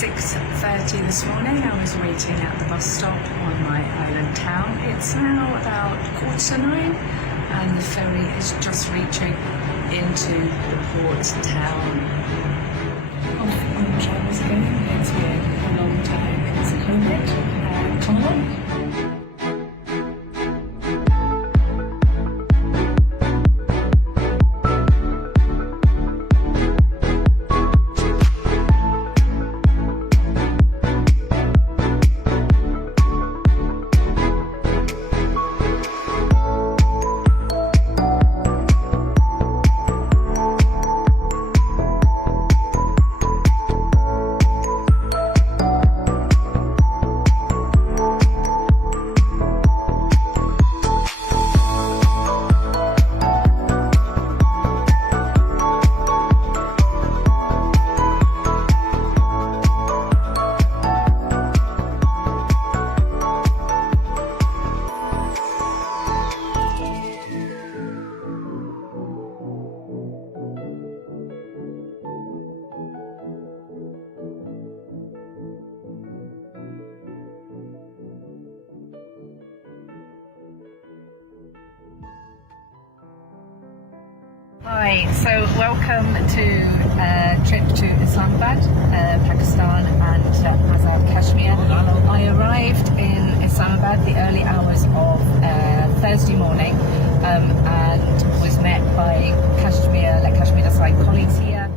6:30 this morning. I was waiting at the bus stop on my island town. It's now about 8:45 and the ferry is just reaching into the port town. Off on the travels again. It's been a long time since COVID. Come along. Hi, so welcome to a trip to Islamabad, Pakistan and Kashmir. I arrived in Islamabad the early hours of Thursday morning and was met by Kashmir colleagues here.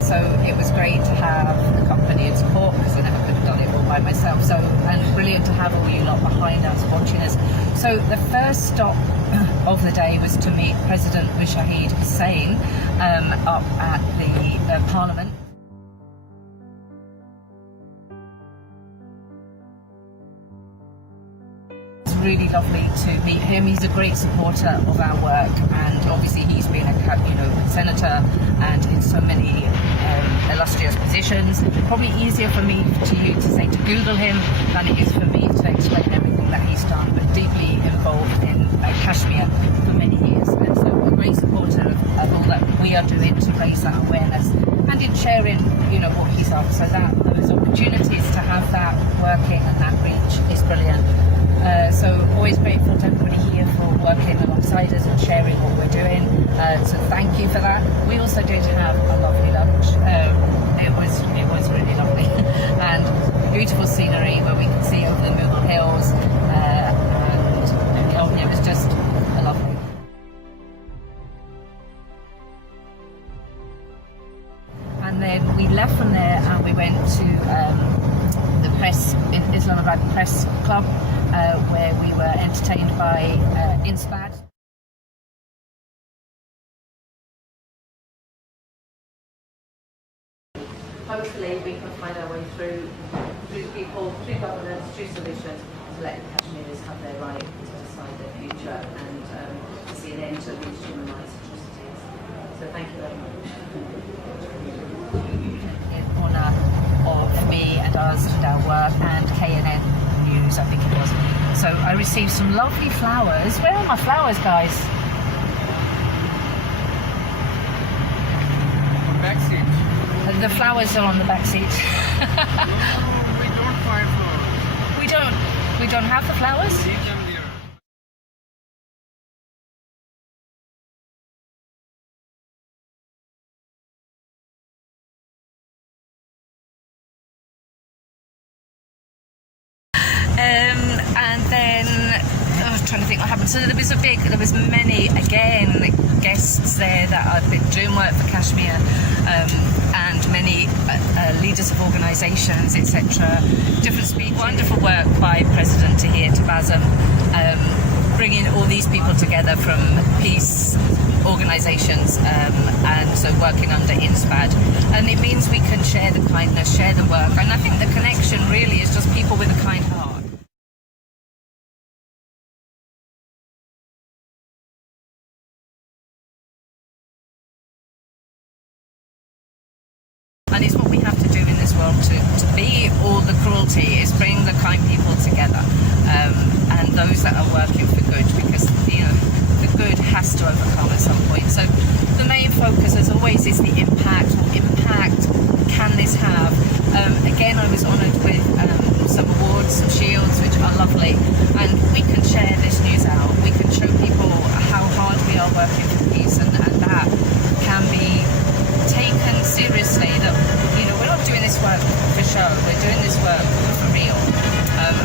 So it was great to have the company and support because I never could have done it all by myself. So, and brilliant to have all you lot behind us, watching us. So the first stop of the day was to meet President Shahid Hussain up at the Parliament. Really lovely to meet him. He's a great supporter of our work, and obviously he's been a senator and in so many illustrious positions. Probably easier for me to say to Google him than it is for me to explain everything that he's done, but deeply involved in Kashmir for many years, and so a great supporter of all that we are doing to raise that awareness and in sharing what he's up. So that those opportunities to have that working and that reach is brilliant. So always grateful to everybody here for working alongside us and sharing what we're doing. So thank you for that. We also did have a lovely lunch. It was really lovely and beautiful scenery where we could see over the Mughal hills, and it was just lovely. And then we left from there and we went to the Islamabad Press Club, where we were entertained by INSPAD. Hopefully we can find our way through people, through governance, through solutions to let Kashmiris have their right to decide their future and see an end to these human rights atrocities. So thank you very much. In honour of me and us and our work and KNN News, I think it was. So I received some lovely flowers. Where are my flowers, guys? Back seat. The flowers are on the back seat. No, we don't find flowers. We don't have the flowers? Leave them there. And then I was trying to think what happened. So there was many guests there that have been doing work for Kashmir, and many leaders of organisations, etc. Wonderful work by President Tahir Tabazam, bringing all these people together from peace organisations, and so working under INSPAD, and it means we can share the kindness, share the work, and I think the connection really is just people with a kind heart. And it's what we have to do in this world to be all the cruelty, is bring the kind people together, and those that are working for good, because the good has to overcome at some point. So the main focus, as always, is the impact. What impact can this have? Again, I was honoured with some awards, some shields, which are lovely, and we can share this news out. We can show people how hard we are working for peace, and that can be taken seriously. That, you know, we're not doing this work for show. We're doing this work for real,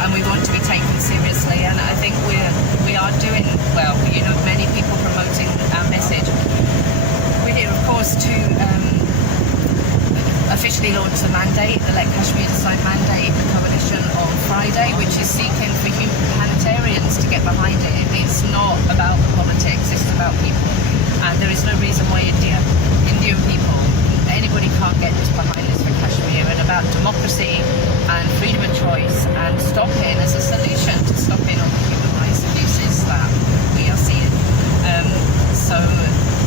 and we want to be taken seriously. And I think we are doing well. You know, many people promoting our message. We're here, of course, to officially launch the mandate, the Let Kashmir Decide mandate, the coalition on Friday, which is seeking for humanitarians to get behind it. It's not about the politics, it's about people. And there is no reason why Indian people, anybody can't get just behind this for Kashmir, and about democracy and freedom of choice and stopping as a solution to stopping all the human rights abuses that we are seeing.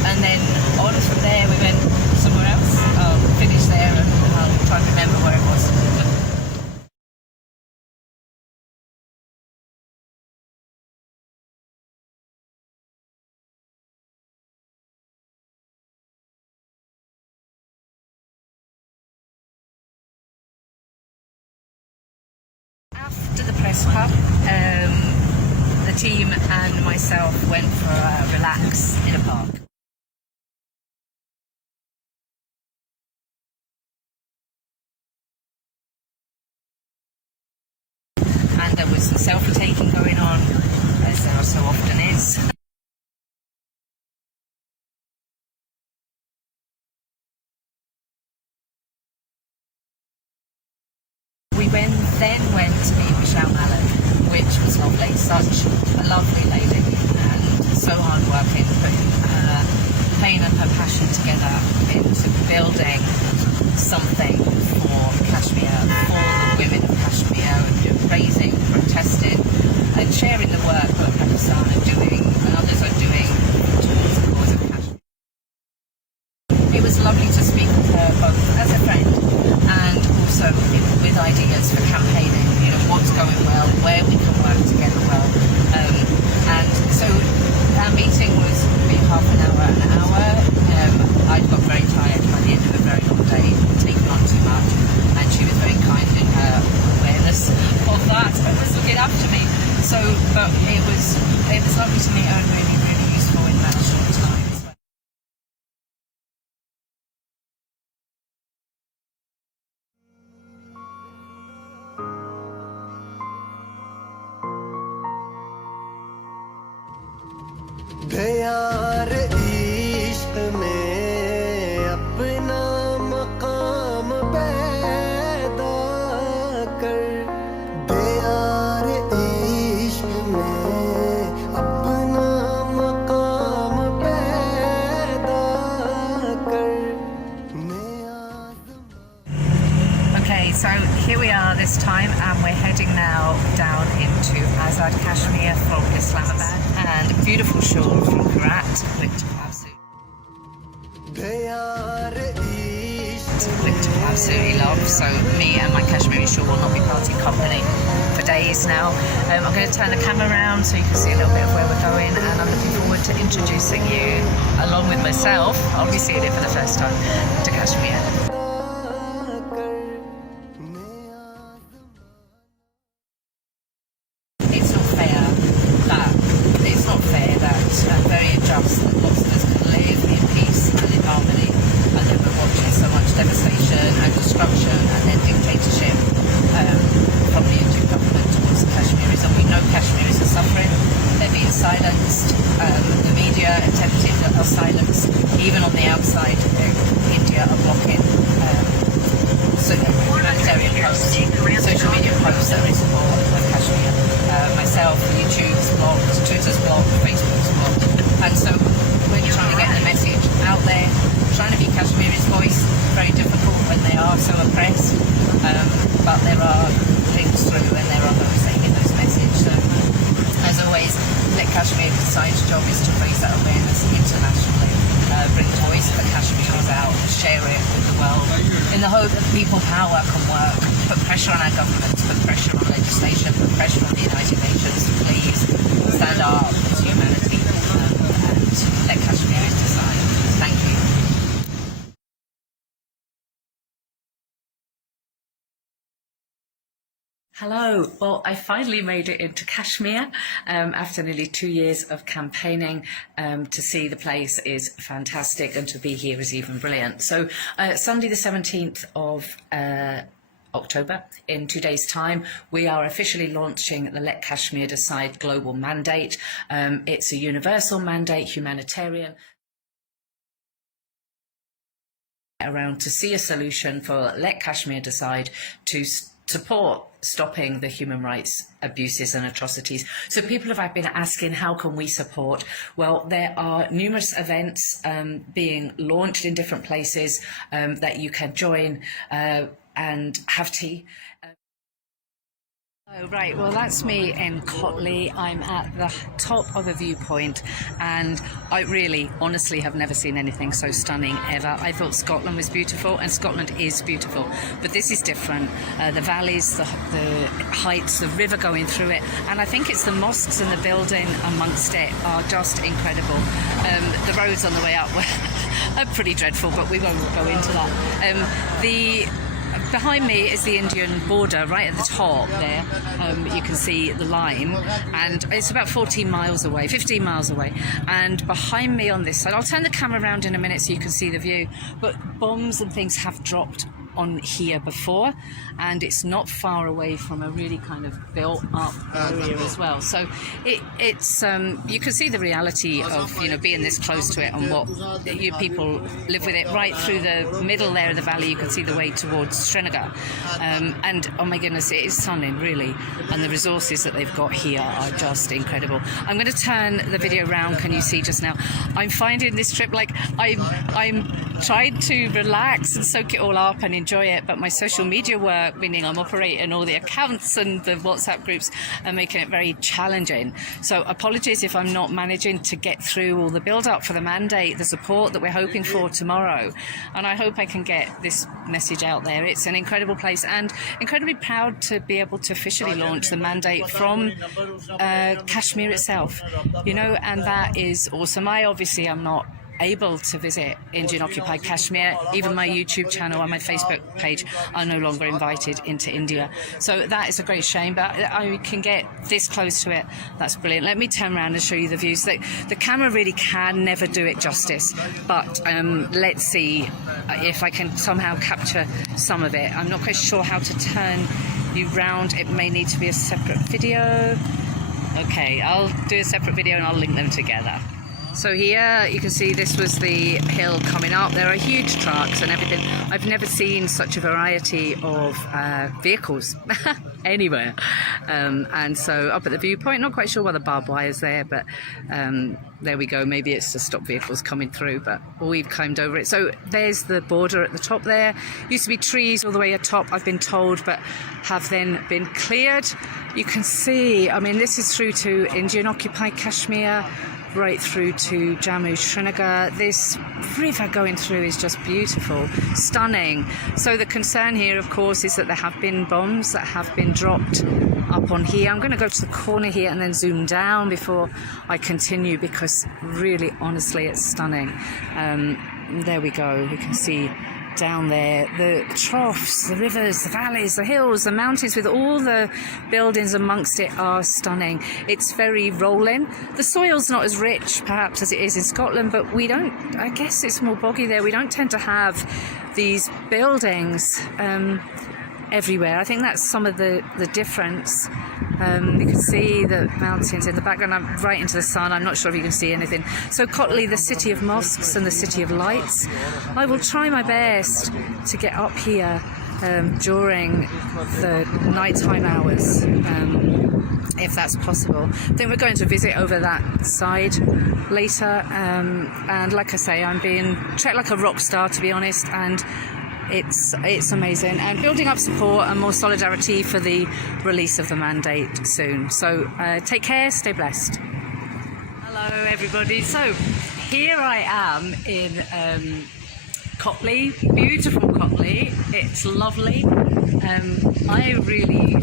And then on from there we went somewhere else. I'll finish there and I'll try and remember where it was. After the press hub, the team and myself went for a relax in a park. And there was some selfie-taking going on, as there so often is. We then went to meet Michelle Mallon, which was lovely. Such a lovely lady, and so hard-working, putting her pain and her passion together into building something for Kashmir, for the women of Kashmir, raising, protesting, and sharing the work that Pakistan are doing and others are doing towards the cause of Kashmir. It was lovely to speak with her both as a friend and also with ideas for campaigning, you know, what's going well, where we can work together well. And so our meeting was maybe half an hour. I got very tired by the end of a very long day, taking on too much, and she was very kind in her awareness of that and was looking after me. So, but it was lovely to meet her and really, really useful in that short time. यार इश्क में अपना मकाम पैदा कर दे यार इश्क में अपना मकाम पैदा कर Okay, so here we are this time, and we're heading now down into Azad Kashmir from Islamabad, and a beautiful shawl from Karat, which I absolutely love. So me and my Kashmiri shawl will not be parting company for days now. I'm going to turn the camera around so you can see a little bit of where we're going, and I'm looking forward to introducing you, along with myself, I'll be seeing it for the first time, to Kashmir. Just that lots of us can live in peace and in harmony, and then we're watching so much devastation and destruction and then dictatorship from the Indian government towards the Kashmiris, and we know Kashmiris are suffering. They're being silenced. The media attempted are silenced. Even on the outside, India are blocking humanitarian posts, social media posts that are in support of Kashmir. Myself, YouTube's blocked, Twitter's blocked, Facebook's blocked. And so we're trying to get the message out there, trying to be Kashmiri's voice. Very difficult when they are so oppressed, but there are links through and there are those saying those messages. So as always, Let Kashmir Decide's job is to raise that awareness internationally, bring the voice of the Kashmiris out, share it with the world, in the hope that people power can work, put pressure on our governments, put pressure on legislation, put pressure on the United Nations to please stand up to humanity and let Kashmiris decide. Thank you. Hello. Well, I finally made it into Kashmir after nearly 2 years of campaigning. To see the place is fantastic, and to be here is even brilliant. So Sunday the 17th of October, in 2 days' time, we are officially launching the Let Kashmir Decide global mandate. It's a universal mandate, humanitarian, around to see a solution for Let Kashmir Decide to support stopping the human rights abuses and atrocities. So people have been asking, how can we support? Well, there are numerous events being launched in different places that you can join and have tea. Oh, right, well, that's me in Kotli. I'm at the top of a viewpoint, and I really, honestly, have never seen anything so stunning ever. I thought Scotland was beautiful, and Scotland is beautiful, but this is different. The valleys, the heights, the river going through it, and I think it's the mosques and the building amongst it are just incredible. The roads on the way up are pretty dreadful, but we won't go into that. Behind me is the Indian border, right at the top there. You can see the line, and it's about 15 miles away. And behind me on this side, I'll turn the camera around in a minute so you can see the view, but bombs and things have dropped on here before, and it's not far away from a really kind of built up area as well. So it's you can see the reality of, you know, being this close to it and what you people live with it. Right through the middle there of the valley, you can see the way towards Srinagar, and oh my goodness, it is stunning, really, and the resources that they've got here are just incredible. I'm going to turn the video around. Can you see just now? I'm finding this trip, like, I'm trying to relax and soak it all up and enjoy it, but my social media work, meaning I'm operating all the accounts and the WhatsApp groups, are making it very challenging. So apologies if I'm not managing to get through all the build up for the mandate, the support that we're hoping for tomorrow, and I hope I can get this message out there. It's an incredible place, and incredibly proud to be able to officially launch the mandate from Kashmir itself, you know, and that is awesome. I obviously am not able to visit Indian occupied Kashmir. Even my YouTube channel and my Facebook page are no longer invited into India, so that is a great shame, but I can get this close to it. That's brilliant. Let me turn around and show you the views. The camera really can never do it justice, but let's see if I can somehow capture some of it. I'm not quite sure how to turn you round. It may need to be a separate video. Okay, I'll do a separate video and I'll link them together. So here you can see this was the hill coming up. There are huge trucks and everything. I've never seen such a variety of vehicles anywhere. And so up at the viewpoint, not quite sure why the barbed wire's there, but there we go. Maybe it's to stop vehicles coming through, but we've climbed over it. So there's the border at the top there. Used to be trees all the way atop, I've been told, but have then been cleared. You can see, I mean, this is through to Indian occupied Kashmir, right through to Jammu Srinagar. This river going through is just beautiful, stunning. So the concern here, of course, is that there have been bombs that have been dropped up on here. I'm going to go to the corner here and then zoom down before I continue, because really, honestly, it's stunning. There we go. You can see down there the troughs, the rivers, the valleys, the hills, the mountains with all the buildings amongst it are stunning. It's very rolling. The soil's not as rich perhaps as it is in Scotland, but we don't, I guess it's more boggy there. We don't tend to have these buildings everywhere. I think that's some of the difference. You can see the mountains in the background. I'm right into the sun. I'm not sure if you can see anything. So Kotli, the city of mosques and the city of lights. I will try my best to get up here during the nighttime hours, if that's possible. I think we're going to visit over that side later, and like I say, I'm being treated like a rock star, to be honest, and it's amazing, and building up support and more solidarity for the release of the mandate soon. So take care, stay blessed. Hello everybody. So here I am in Kotli, beautiful Kotli. It's lovely. I really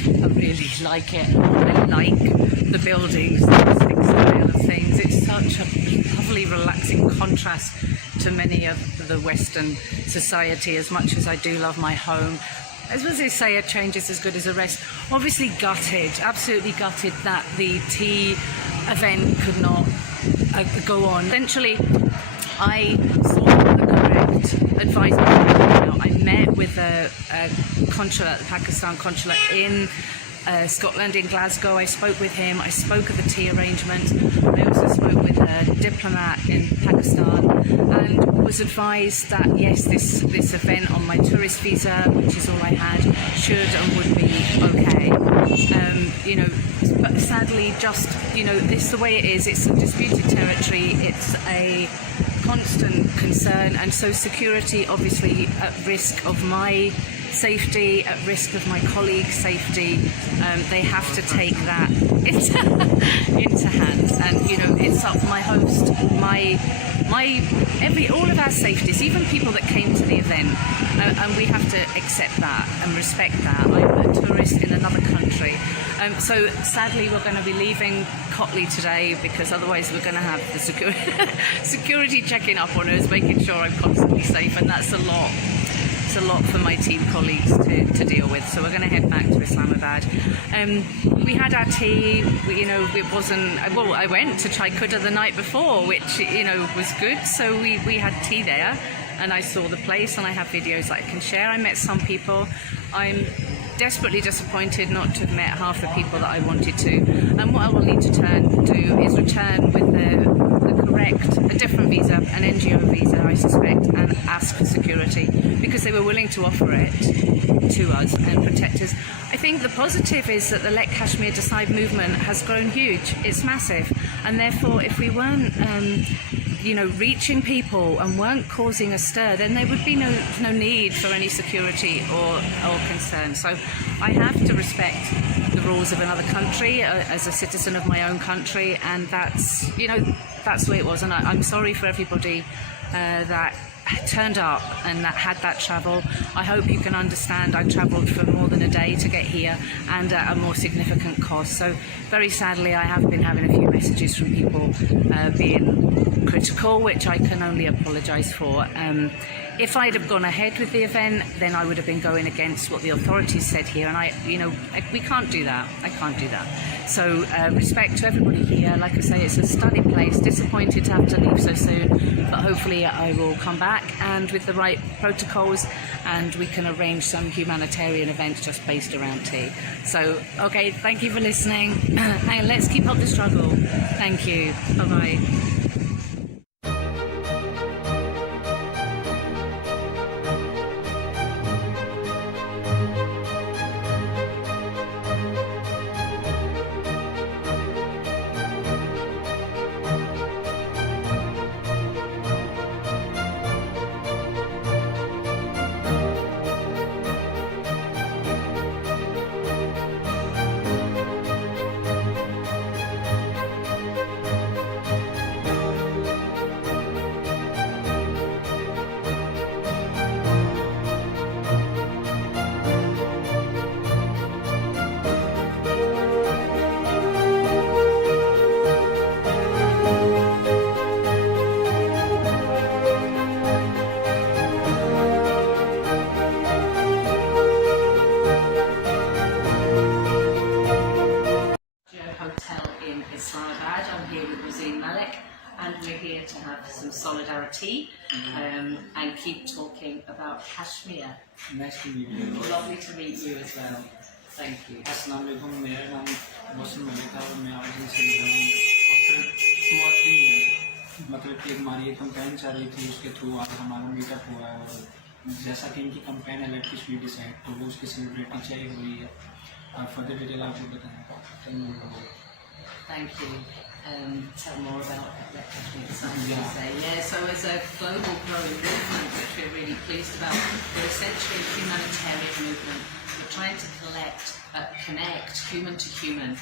like it. I like the buildings, the rustic style of things. It's such a lovely, relaxing contrast to many of the Western society. As much as I do love my home, as they say, a change is as good as a rest. Obviously gutted, absolutely gutted that the tea event could not go on. Essentially, I saw the correct advice. I met with the consulate, the Pakistan consulate in Scotland, in Glasgow. I spoke with him. I spoke of the tea arrangement. I also spoke with a diplomat in Pakistan and was advised that yes, this event on my tourist visa, which is all I had, should and would be okay. You know, but sadly, just, you know, this is the way it is. It's a disputed territory. It's a constant concern, and so security obviously at risk of my safety, at risk of my colleagues' safety. They have to take that into hand, and you know, it's up my host, all of our safeties, even people that came to the event, and we have to accept that and respect that. I'm a tourist in another country, so sadly we're going to be leaving Kotli today, because otherwise we're going to have the security checking up on us, making sure I'm constantly safe, and that's a lot. It's a lot for my team colleagues to deal with. So we're going to head back to Islamabad. We had our tea. You know, it wasn't. Well, I went to Chai Khuda the night before, which, you know, was good. So we had tea there, and I saw the place, and I have videos that I can share. I met some people. I'm desperately disappointed not to have met half the people that I wanted to. And what I will need to do is return with a different visa, an NGO visa, I suspect, and ask for security, because they were willing to offer it to us and protect us. I think the positive is that the Let Kashmir Decide movement has grown huge. It's massive, and therefore if we weren't you know, reaching people and weren't causing a stir, then there would be no need for any security or concern. So I have to respect the rules of another country as a citizen of my own country, and that's, you know, that's the way it was. And I'm sorry for everybody that turned up and that had that travel. I hope you can understand I travelled for more than a day to get here, and at a more significant cost. So very sadly I have been having a few messages from people being critical, which I can only apologise for. If I'd have gone ahead with the event, then I would have been going against what the authorities said here, and we can't do that. I can't do that. So respect to everybody here. Like I say, it's a stunning place. Disappointed to have to leave so soon, but hopefully I will come back, and with the right protocols, and we can arrange some humanitarian events just based around tea. So, okay, thank you for listening, and let's keep up the struggle. Thank you. Bye-bye. Islamabad. I'm here with Rosine Malik, and we're here to have some solidarity and keep talking about Kashmir. Nice to meet you. Lovely to meet you as well. Thank you. Assalamu alaikum. मेरा नाम मौसम मलिक है और मैं आज इनसे मिला हूँ आफ्टर 2 or 3 years. मतलब कि हमारी एक कैंपेन चल रही थी, उसके थ्रू आज हमारा मीटअप हुआ है, और जैसा कि इनकी कैंपेन है लेट कश्मीर डिसाइड, तो वो उसकी सेलिब्रिटी चाहिए हुई है। और फर्दर डिटेल आपको बताएँ। Thank you. Tell more about Let Kashmir Decide. Yeah, so as a global growing movement, which we're really pleased about, we're essentially a humanitarian movement. We're trying to connect human to human,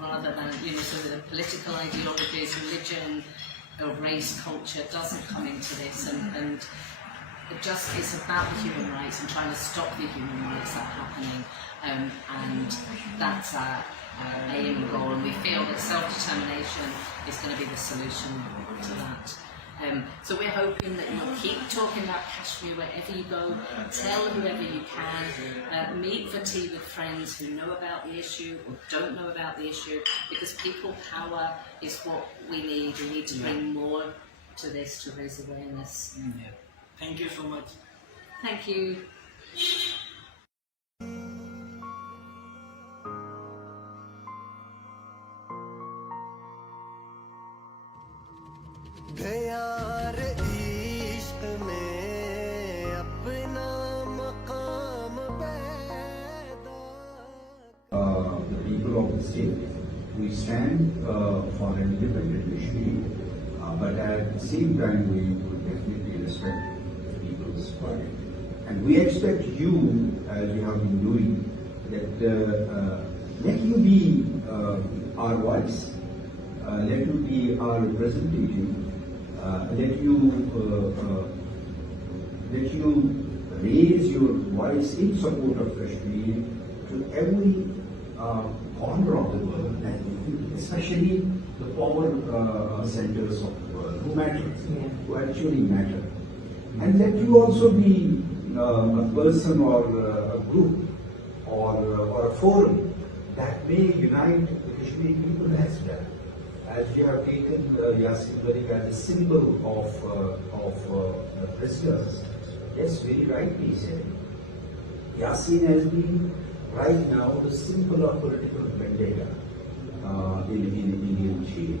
rather than, so that the political ideologies, religion, or race, culture doesn't come into this, and it's about the human rights and trying to stop the human rights that are happening, and that's our aim and goal, and we feel that self-determination is going to be the solution to that. So we're hoping that you'll keep talking about Kashmir wherever you go, tell whoever you can, meet for tea with friends who know about the issue or don't know about the issue, because people power is what we need. We need to bring more to this to raise awareness. Yeah. Thank you so much. Thank you. यार इश्क में अपना मकाम पैदा the people of the state. We stand for an independent Kashmir, but at the same time we would definitely respect the people's party. And we expect you, as you have been doing, that let you be our voice, let you be our representative, let you raise your voice in support of Kashmir to every corner of the world, and especially the power centers of the world who matter, who actually matter. And let you also be a person or a group or a forum that may unite the Kashmiri people as well. As you have taken Yasin Malik as a symbol of the prisoners, yes, very rightly said. Yasin has been right now the symbol of political vendetta in Indian jail.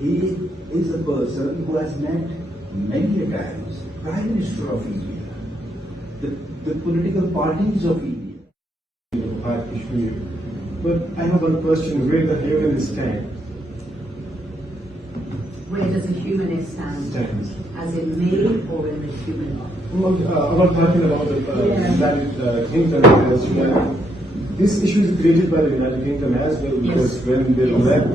He is a person who has met many times Prime Minister of India, the political parties of India. Kashmir. But I have one question: where the humanist stand? Where does a humanist stand? As in me or in the human life? Well, I'm not talking about the United Kingdom as well. This issue is created by the United Kingdom as well, because when they elect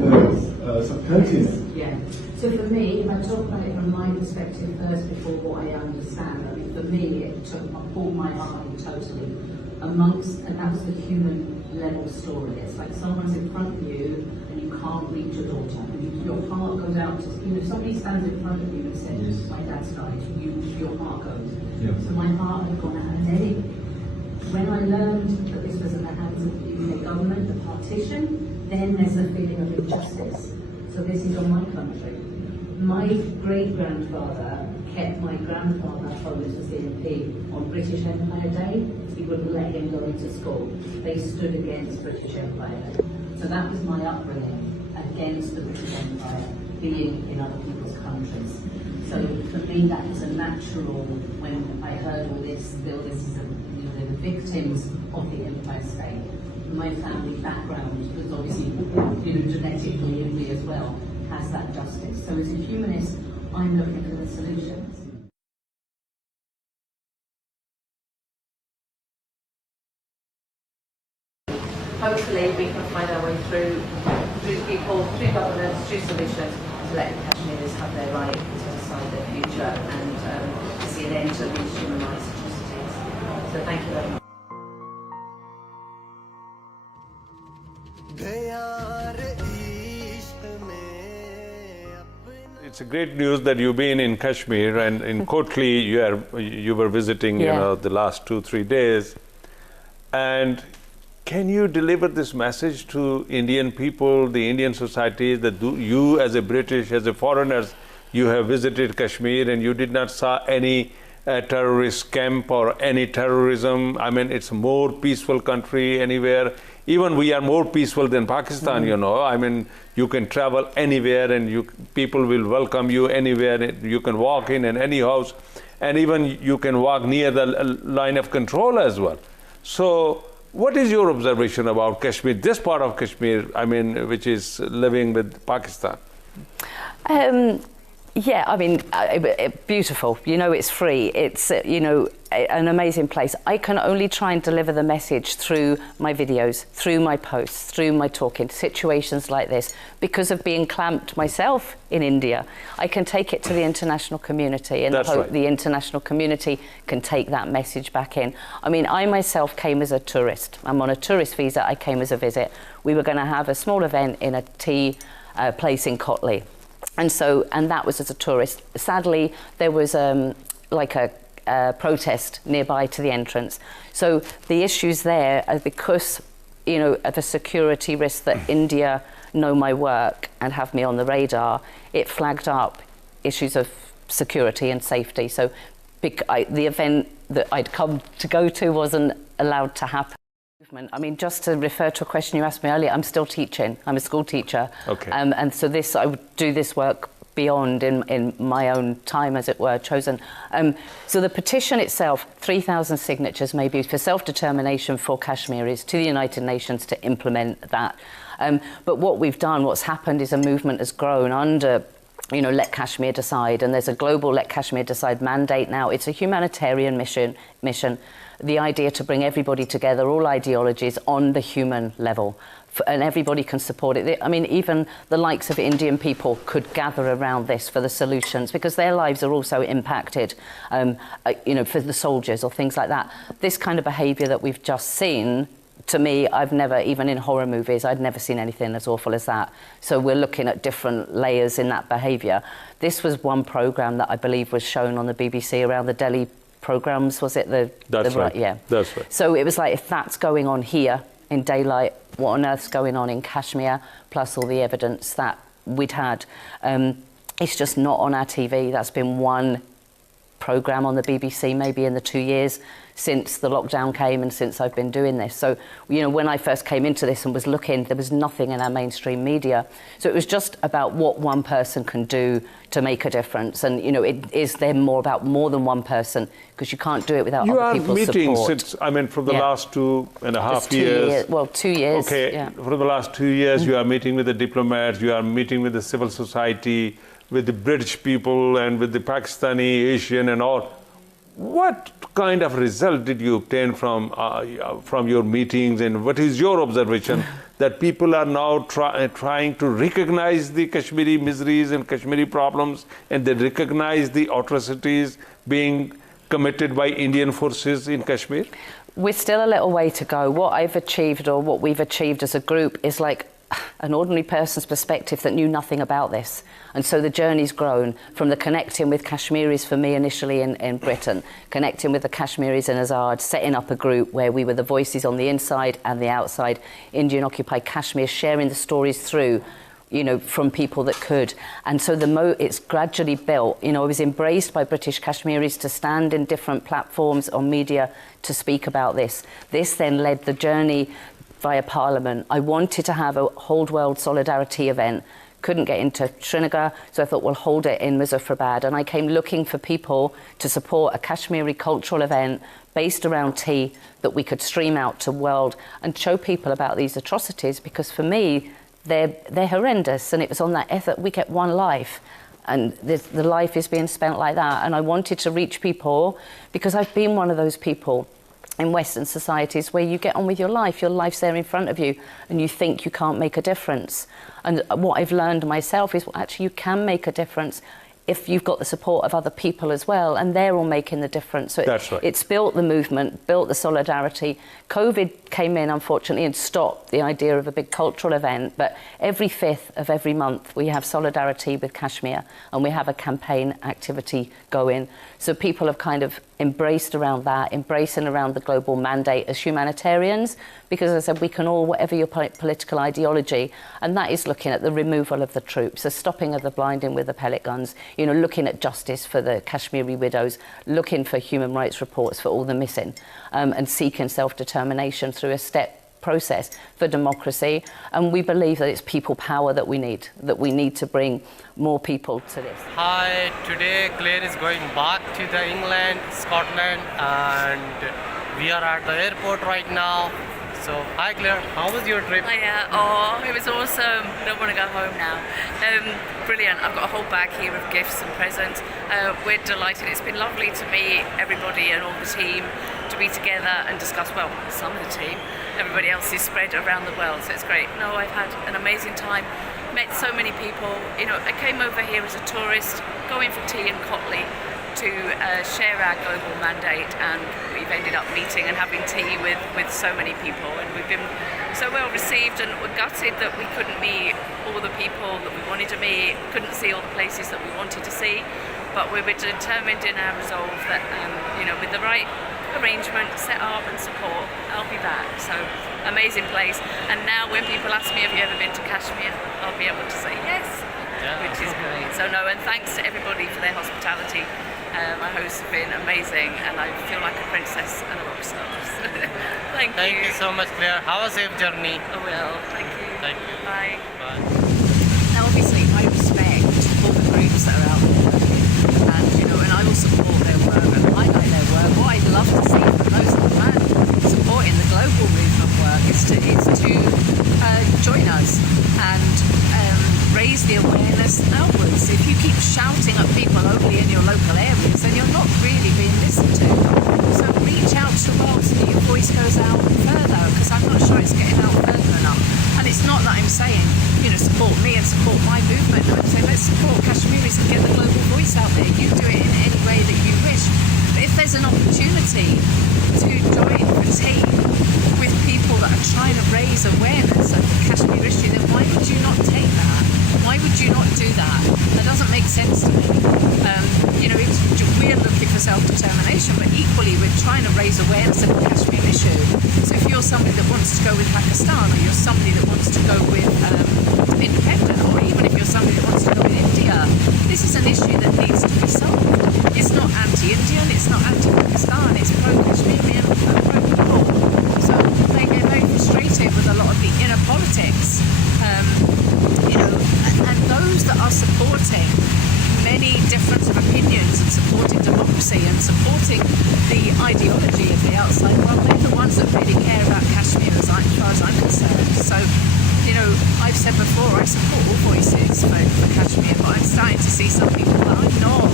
some countries. Yeah. So for me, if I talk about it from my perspective first before what I understand, I mean, for me, it pulled my heart in totally amongst, and that's the human level story. It's like someone's in front of you and you can't reach your daughter, and your heart goes out to, you know, if somebody stands in front of you and says, my dad's died, your heart goes. So my heart had gone out. And then when I learned that this was in the hands of the UK government, the partition, then there's a feeling of injustice. So this is on my country. My great-grandfather kept my grandfather home as a CMP on British Empire Day. He wouldn't let him go into school. They stood against British Empire Day. So that was my upbringing, against the British Empire, being in other people's countries. So for me, that was a natural, when I heard all this, Bill, this is the victims of the Empire State. My family background was obviously, genetically in me as well, has that justice. So as a humanist, I'm looking for the solutions. Hopefully we can find our way through people, through governance, through solutions, to let the Kashmiris have their right to decide their future and to see an end to these human rights atrocities. So thank you very much. It's a great news that you've been in Kashmir, and in Kotli you were visiting, the last 2-3 days. And can you deliver this message to Indian people, the Indian society, that you as a British, as a foreigners, you have visited Kashmir and you did not saw any terrorist camp or any terrorism? I mean, it's a more peaceful country anywhere. Even we are more peaceful than Pakistan, I mean, you can travel anywhere and people will welcome you anywhere. You can walk in any house, and even you can walk near the line of control as well. So what is your observation about Kashmir, this part of Kashmir, I mean, which is living with Pakistan? Yeah, I mean, beautiful. It's free. It's, an amazing place. I can only try and deliver the message through my videos, through my posts, through my talking, situations like this. Because of being clamped myself in India, I can take it to the international community, and hope the international community can take that message back in. I mean, I myself came as a tourist. I'm on a tourist visa. I came as a visit. We were going to have a small event in a tea place in Kotli. And that was as a tourist. Sadly, there was like a protest nearby to the entrance. So the issues there are because, you know, of a security risk that India know my work and have me on the radar, it flagged up issues of security and safety. So the event that I'd come to go to wasn't allowed to happen. I mean, just to refer to a question you asked me earlier, I'm still teaching. I'm a school teacher. Okay. And so I would do this work beyond in my own time, as it were, chosen. So the petition itself, 3,000 signatures maybe for self-determination for Kashmiris to the United Nations to implement that. But what we've done, what's happened is a movement has grown under, you know, Let Kashmir Decide, and there's a global Let Kashmir Decide mandate now. It's a humanitarian mission. The idea to bring everybody together, all ideologies, on the human level, and everybody can support it. I mean, even the likes of Indian people could gather around this for the solutions, because their lives are also impacted, you know, for the soldiers or things like that. This kind of behaviour that we've just seen, to me, I've never, even in horror movies, I'd never seen anything as awful as that. So we're looking at different layers in that behaviour. This was one programme that I believe was shown on the BBC around the Delhi programmes, was it? That's right. Yeah. That's right. So it was like, if that's going on here in daylight, what on earth's going on in Kashmir, plus all the evidence that we'd had. It's just not on our TV. That's been one programme on the BBC maybe in the 2 years since the lockdown came and since I've been doing this. So, you know, when I first came into this and was looking, there was nothing in our mainstream media. So it was just about what one person can do to make a difference. And, you know, it is then more about more than one person, because you can't do it without other people's support. You are meeting since, I mean, for the last 2.5 years. Well, 2 years. Okay, yeah. For the last 2 years, you are meeting with the diplomats, you are meeting with the civil society, with the British people and with the Pakistani, Asian and all. What kind of result did you obtain from your meetings, and what is your observation that people are now trying to recognize the Kashmiri miseries and Kashmiri problems, and they recognize the atrocities being committed by Indian forces in Kashmir? We're still a little way to go. What I've achieved, or what we've achieved as a group, is like an ordinary person's perspective that knew nothing about this. And so the journey's grown from the connecting with Kashmiris for me initially in Britain, connecting with the Kashmiris in Azad, setting up a group where we were the voices on the inside and the outside, Indian-occupied Kashmir, sharing the stories through, you know, from people that could. And so it's gradually built. You know, I was embraced by British Kashmiris to stand in different platforms on media to speak about this. This then led the journey via Parliament. I wanted to have a whole world solidarity event. Couldn't get into Srinagar, so I thought we'll hold it in Muzaffarabad. And I came looking for people to support a Kashmiri cultural event based around tea that we could stream out to world and show people about these atrocities, because for me, they're horrendous, and it was on that ethic. We get one life, and the life is being spent like that. And I wanted to reach people because I've been one of those people in Western societies where you get on with your life's there in front of you, and you think you can't make a difference. And what I've learned myself is, well, actually you can make a difference if you've got the support of other people as well, and they're all making the difference. So That's right. It's built the movement, built the solidarity. COVID came in, unfortunately, and stopped the idea of a big cultural event, but every 5th of every month we have solidarity with Kashmir, and we have a campaign activity going. So people have kind of embraced around that, embracing around the global mandate as humanitarians, because as I said, we can all, whatever your political ideology, and that is looking at the removal of the troops, the stopping of the blinding with the pellet guns, you know, looking at justice for the Kashmiri widows, looking for human rights reports for all the missing, and seeking self-determination through a step process for democracy. And we believe that it's people power that we need to bring more people to this. Hi, today Claire is going back to the England, Scotland, and we are at the airport right now. So, hi Claire, how was your trip? Hiya. Oh, it was awesome. I don't want to go home now. Brilliant. I've got a whole bag here of gifts and presents. We're delighted. It's been lovely to meet everybody and all the team, to be together and discuss, well, some of the team. Everybody else is spread around the world, so it's great. No, I've had an amazing time. Met so many people. You know, I came over here as a tourist, going for tea in Kotli, to share our global mandate, and we've ended up meeting and having tea with so many people, and we've been so well received, and we're gutted that we couldn't meet all the people that we wanted to meet, couldn't see all the places that we wanted to see, but we were determined in our resolve that with the right arrangement, set up and support, I'll be back. So amazing place, and now when people ask me, have you ever been to Kashmir, I'll be able to say yes, which is great. So no, and thanks to everybody for their hospitality. My hosts have been amazing, and I feel like a princess and a rock star. Thank you. Thank you so much, Claire. Have a safe journey. I will. Thank you. Thank you. Bye. Bye. Now, obviously, I respect all the groups that are out there, and I will support their work and highlight their work. What I'd love to see from those on the land supporting the global movement work is to join us and raise the awareness outwards. If you keep shouting at people only in your local areas, then you're not really being listened to. So reach out to us so that your voice goes out further, because I'm not sure it's getting out further enough. And it's not that I'm saying, support me and support my movement. I'm saying let's support Kashmiris and get the global voice out there. You do it in any way that you wish. But if there's an opportunity to join a team with people that are trying to raise awareness of the Kashmir issue, then why would you not take that? Why would you not do that? That doesn't make sense to me. We're looking for self-determination, but equally we're trying to raise awareness of the Kashmir issue. So if you're somebody that wants to go with Pakistan, or you're somebody that wants to go with independent, or even if you're somebody that wants to go with India, this is an issue that needs to be solved. It's not anti-Indian, it's not anti-Pakistan, it's pro-Kashmirian and pro-people. So they get very frustrated with a lot of the inner politics. And those that are supporting many difference of opinions and supporting democracy and supporting the ideology of the outside world, they're the ones that really care about Kashmir as far as I'm concerned. So, I've said before, I support all voices for Kashmir, but I'm starting to see some people that I'm not.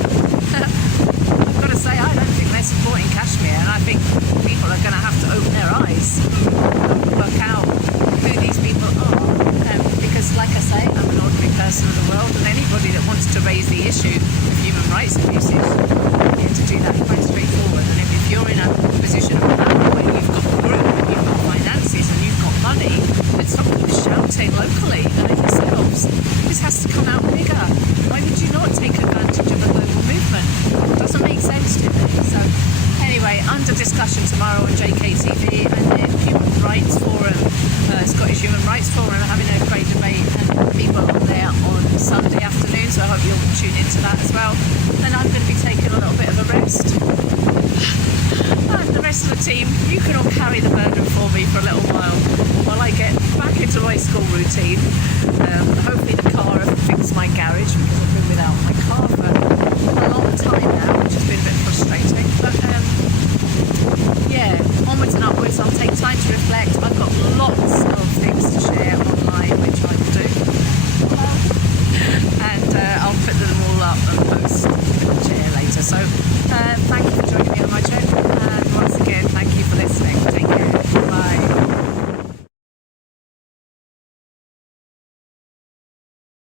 I've got to say, I don't think they're supporting Kashmir, and I think people are going to have to open their eyes and work out who these people are. Because, like I say, I'm an ordinary person of the world, and anybody that wants to raise the issue of human rights abuses, I'm here to do that quite straightforward. And if you're in a position of power where you've got a group, you've got finances, and you've got money, then stop shouting locally and at yourselves. This has to come out bigger. Why would you not take advantage of a global movement? It doesn't make sense to me. So, anyway, under discussion tomorrow on JKTV, and then Human Rights Forum, Scottish Human Rights Forum, are having a great debate, and people on there on Sunday afternoon, so I hope you'll tune into that as well. And I'm going to be taking a little bit of a rest. And the rest of the team, you can all carry the burden for me for a little while I get back into my school routine. Hopefully the car will fix my garage, because I've been without my car for a long time now, which has been a bit frustrating. But onwards and upwards. I'll take time to reflect. I've got lots